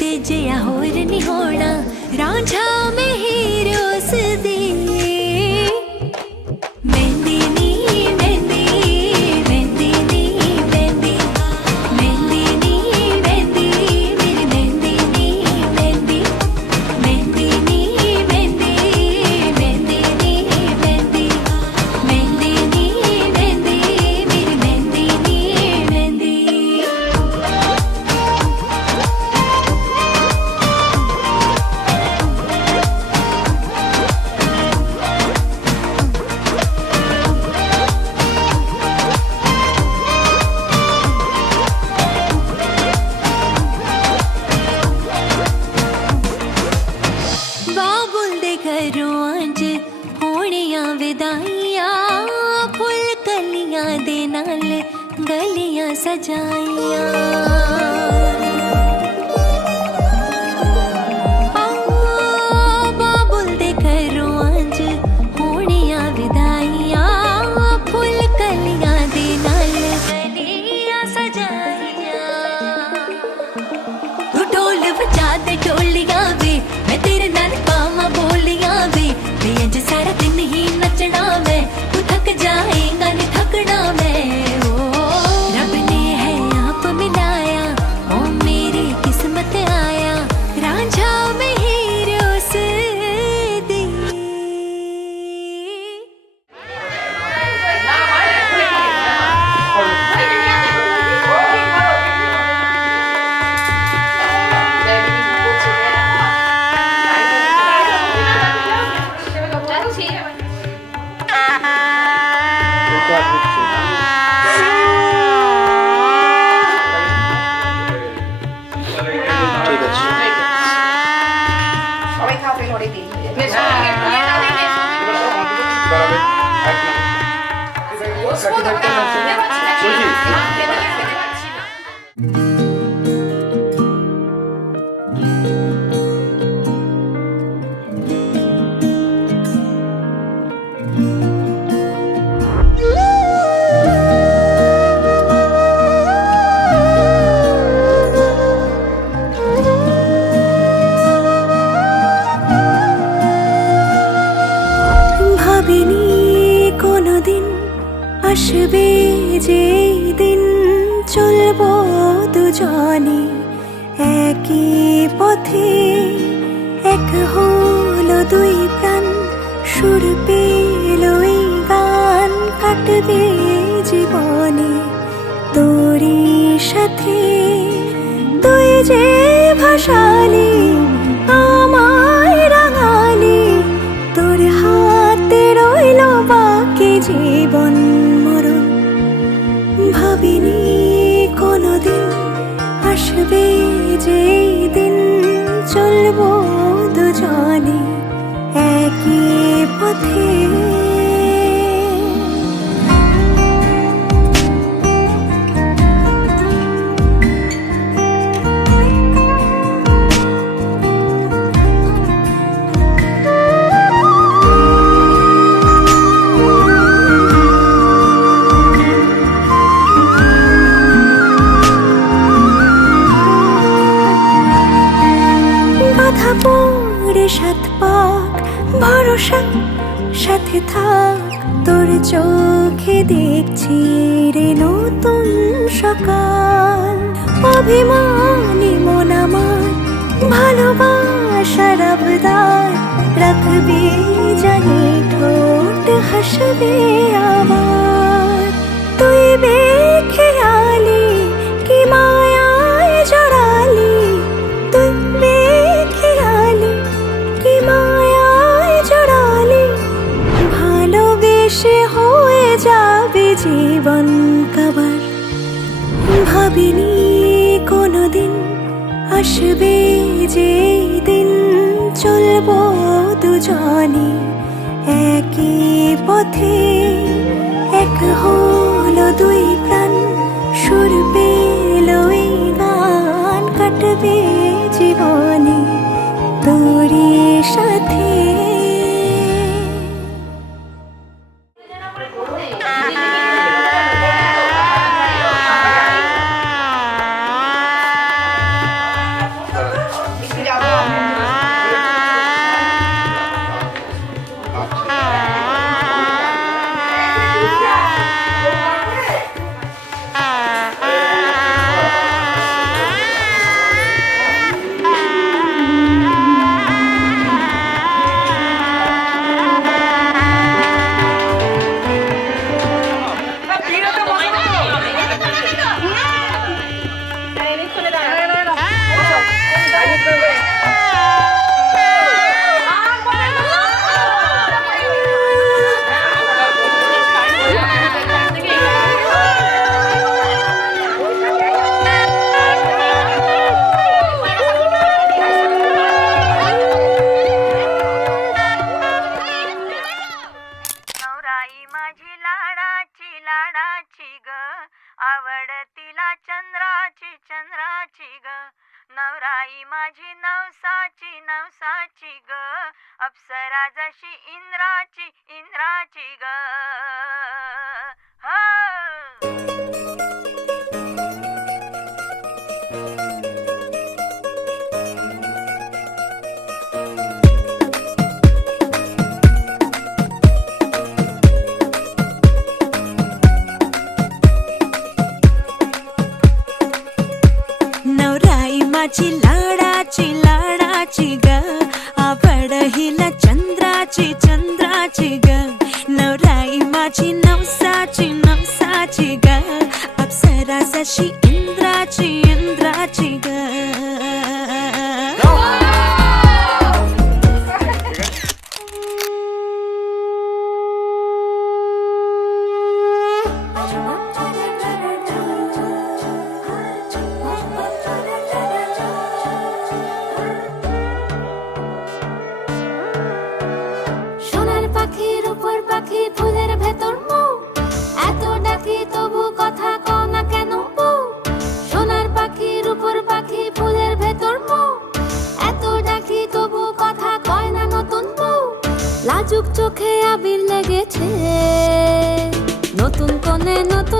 ਤੇ ਜਿਆ ਹੋਰ ਨਹੀਂ ਹੋਣਾ ਰਾਂਝਾ দুই প্রাণ সুর পেল এই গান কাটবে জীবনে তোরই সাথে। তুই যে ভাষালি চোখে দেখছি রে নতুন সকাল। অভিমানী মন আমার, ভালোবাসার আবদার। রাখবি জানি, ঠোঁট হাসবে আমার। জীবন কাবার। ভাবিনি কোনোদিন আসবে যে দিন। চলব দুজনে একই পথে। এক হলো দুই প্রাণ, সুর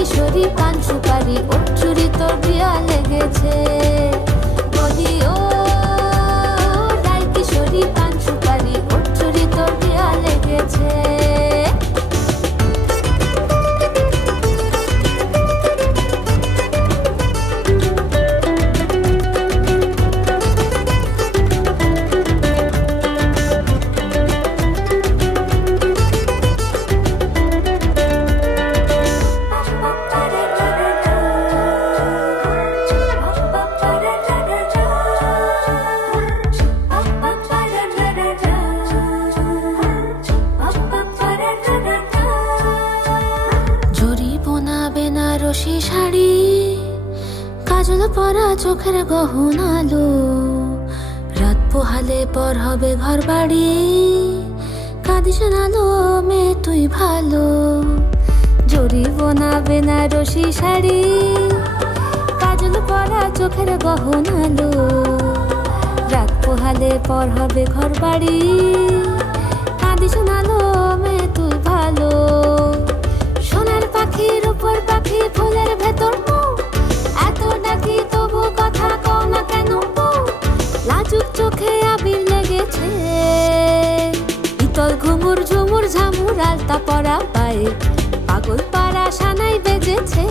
কিশোরী পান সুপারি ওর চুরি তোর বিয়া লেগেছে। হলে পর হবে ঘর বাড়ি কাঁদি শোনালো মে, তুই ভালো। সোনার পাখির উপর পাখি ফুলের ভেতর এত ডাকি তবু কথা কও না কেন লাজুক চোখে আবির লেগেছে। ইতল ঘুমুর ঝুমুর ঝামুর আলতা পরা পায়ে পাগল পাড়া সানাই বেজেছে।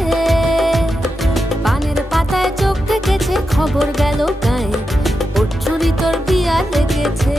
পানের পাতায় চোখ থেকেছে খবর গেল গায়ে। লেগেছে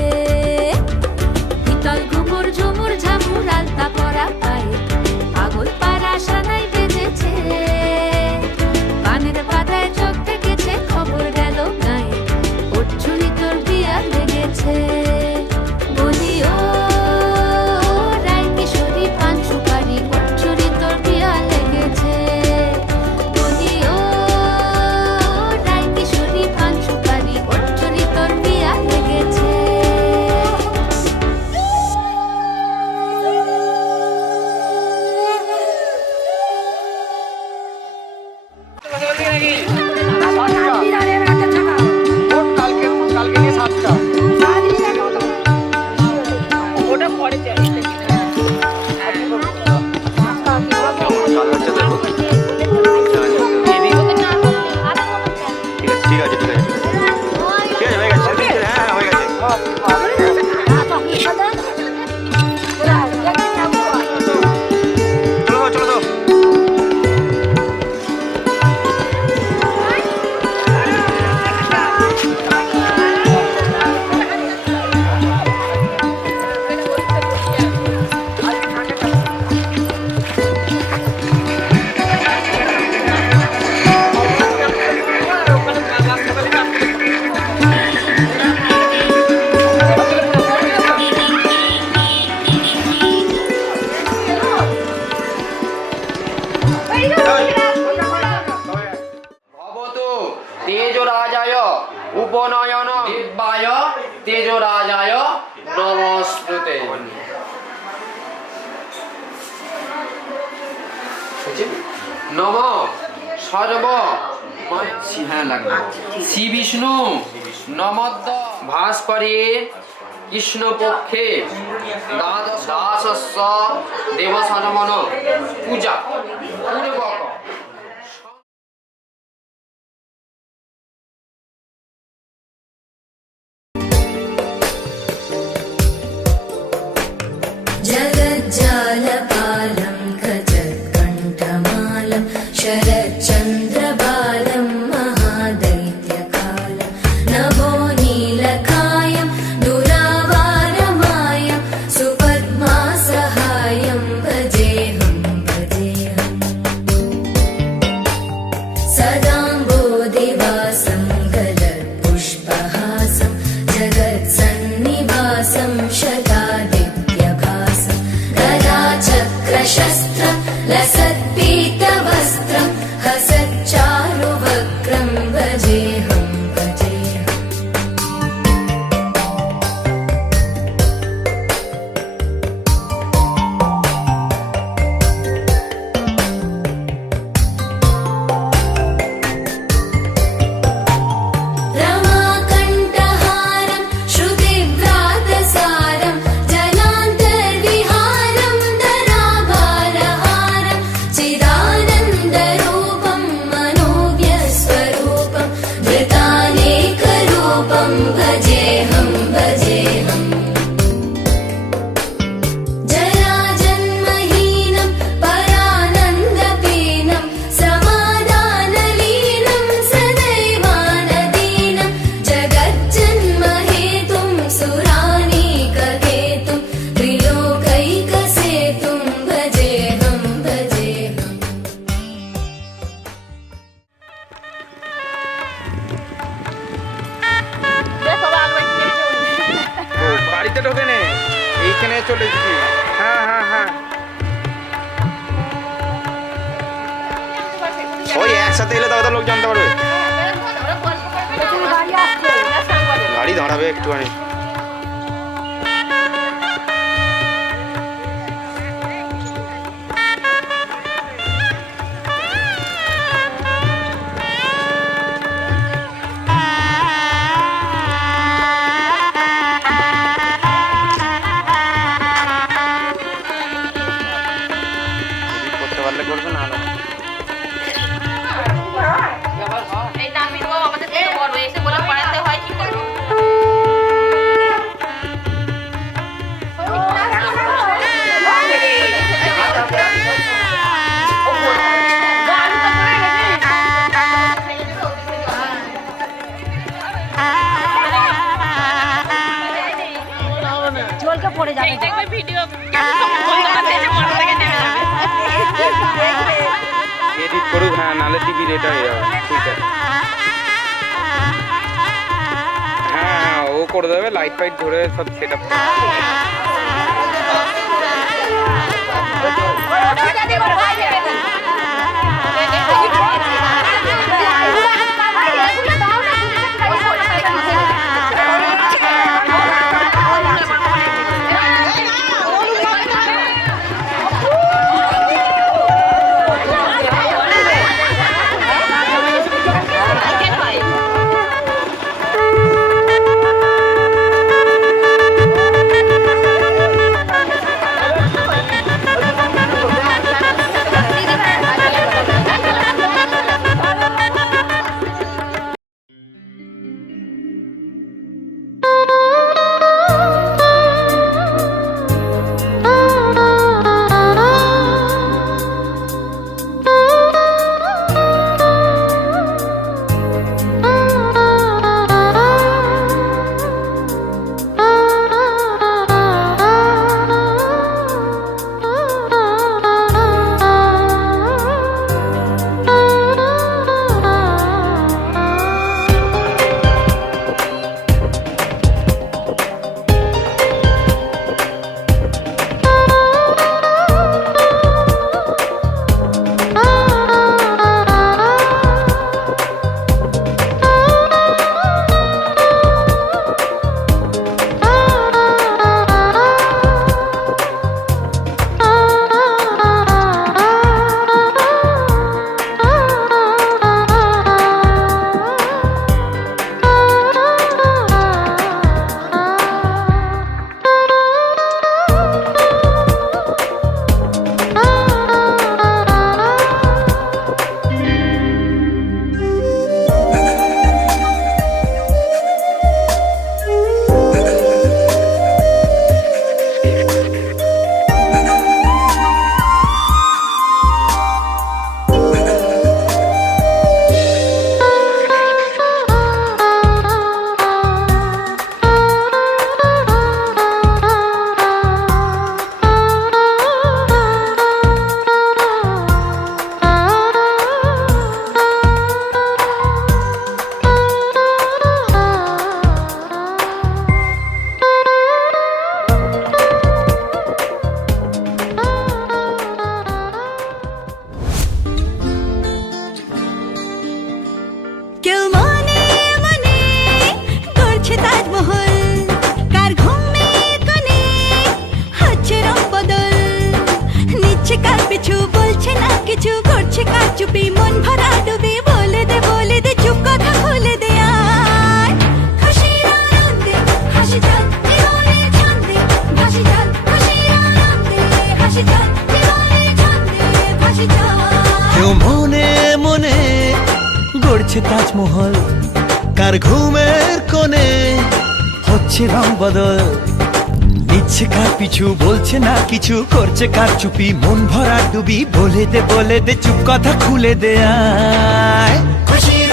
কৃষ্ণ এখানে চলে এসেছি। হ্যাঁ হ্যাঁ হ্যাঁ। ওই একসাথে এলে দাদা তো লোক জানতে পারবে। গাড়ি দাঁড়াবে একটুখানি। দেখবে ভিডিও এডিট করুক হ্যাঁ হয়ে যাবে ঠিক আছে হ্যাঁ হ্যাঁ ও করে দেবে লাইট ফাইট ধরে সব সেট আপ গড়ছে তাজমহল। কার ঘুমের কোণে হচ্ছে রং বদল? নিচ্ছে কার পিছু, বলছে না কিছু, করছে কার চুপি? মন ভরা ডুবি, বলে দে বলে দে, চুপ কথা খুলে দে, আয়। খুশির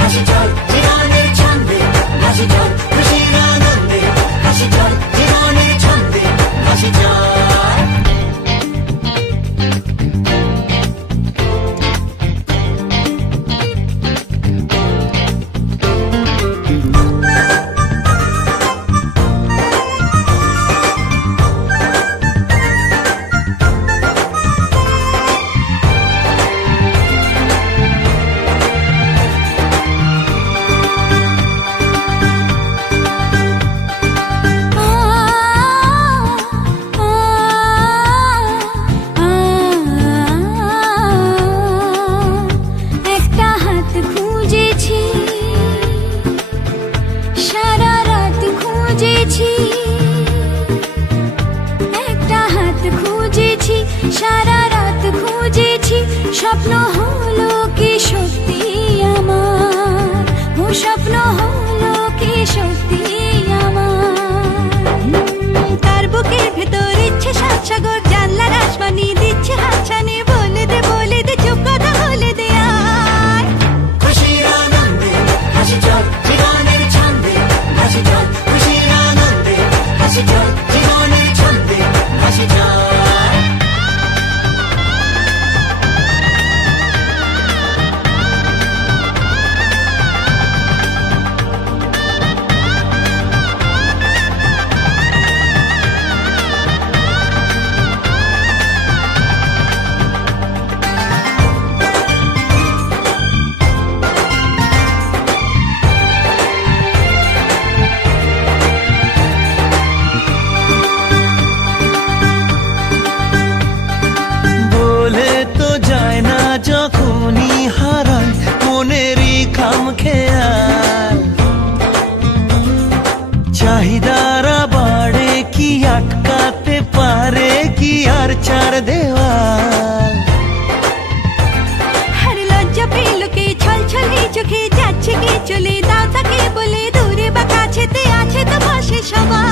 হাসি জীবনের ছন্দে, হাসি আনন্দে, হাসি জীবনের ছন্দে, হাসি Bye-bye.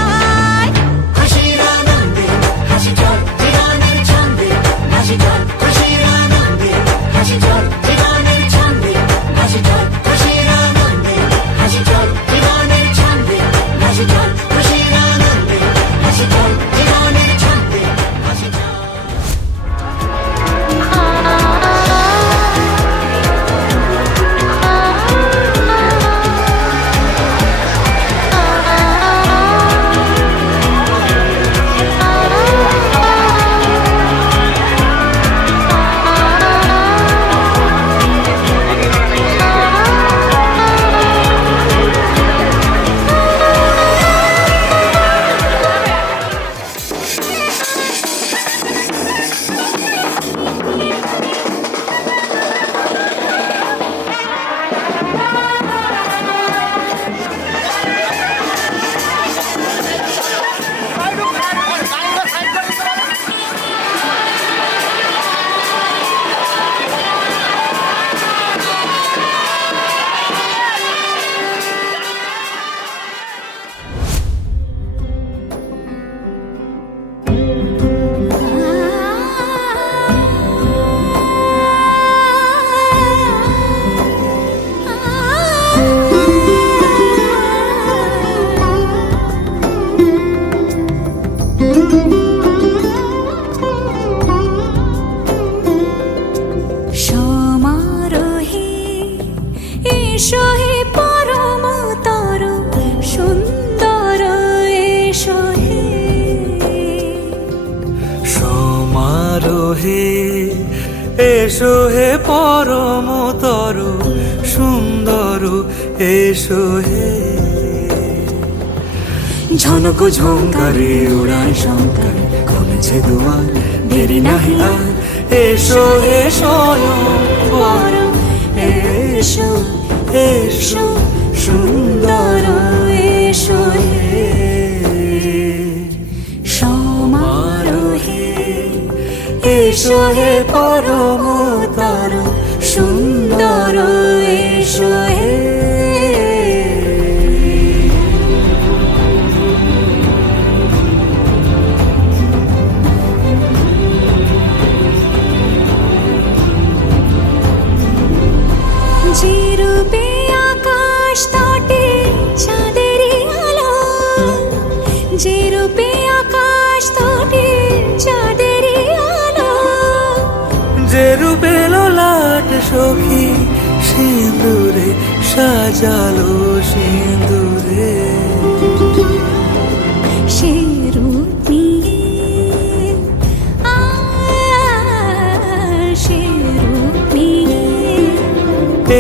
হে এসো হে পরম তরু সুন্দর এসো হে। ঝনক ঝঙ্কারে উড়ায় শঙ্কার কমেছে দুয়ার দেরি নাহি আর। এসো এসো এসো এসো সুন্দর এসো হে। এসো হে পরম তার সুন্দর এসো হে সখী সিঁদুরে সাজালো সিঁদুরে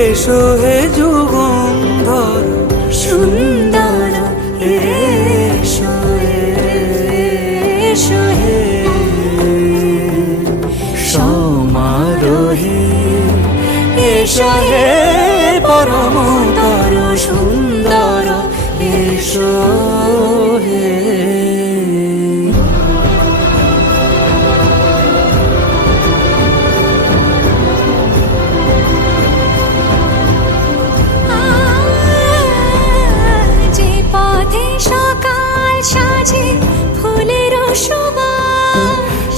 এসো হে জো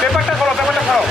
ব্যাপারটা করো ব্যাপারটা করো